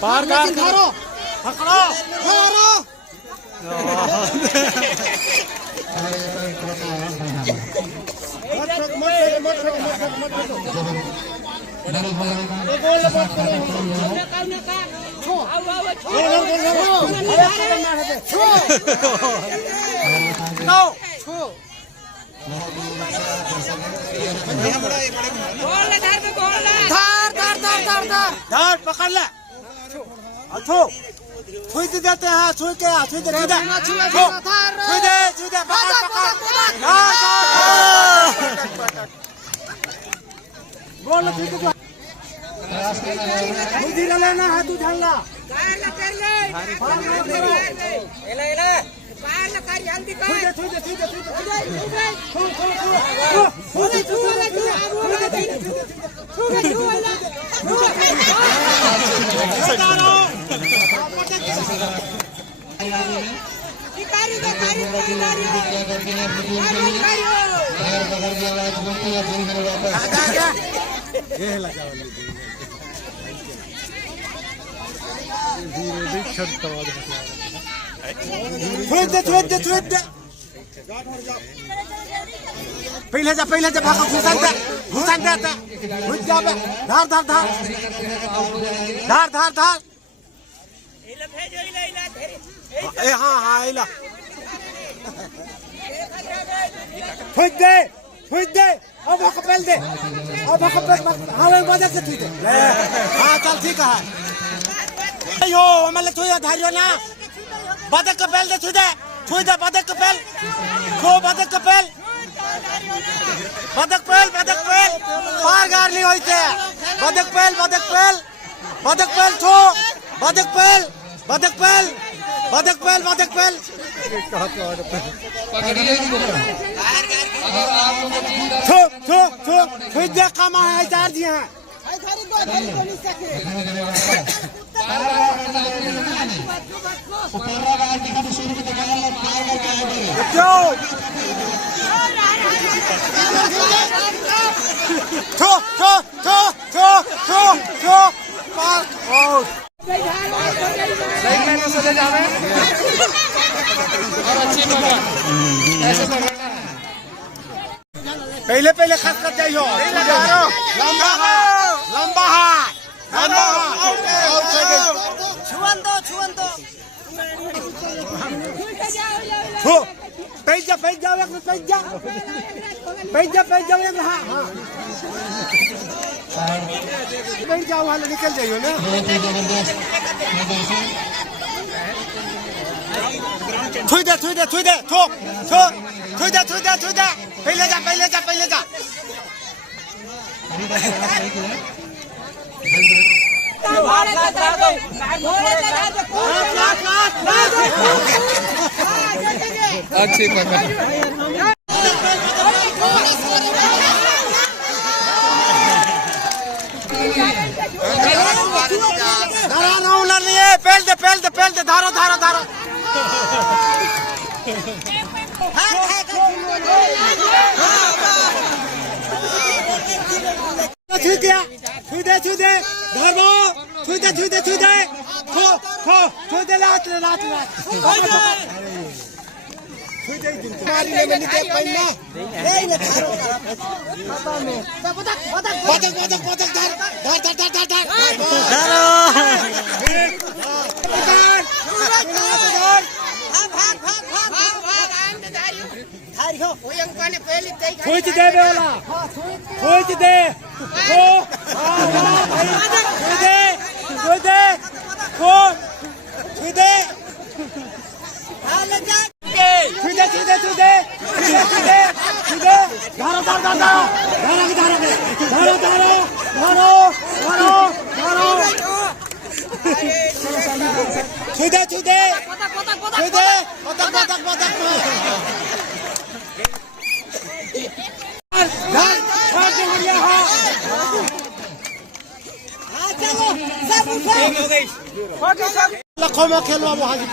पार करो पकड़ो धार पकड़ ले छुई देते हैं छुई के छुई दे बोल धीरे लेना है तू झंडा पहले जा भागा घुसान दे घुस जा धार ए हाँ इला फुज दे अब कपल दे हाँ मदद से ठीक है हाँ चल ठीक है यो मतलब छुई धारियो ना बदक कपेल दे छुई दे बदक कपेल खो बदक पेल पार गार नहीं होते बदक पेल छो बदक पेल छो दे कमा है चार जी हैं पहले खस कर जाइयो लंबा छुअन दो पैज जाओ वाले निकल जाइयो ना छुई दे पहले जा अच्छी पकड़ पेल दे धारो छुई दे धर्मो छुई दे खो दे लात मारी में निकल पैना ए ने धारो बदक खोज दे वाला खोज दे लखों में खेलवा वहाँ जी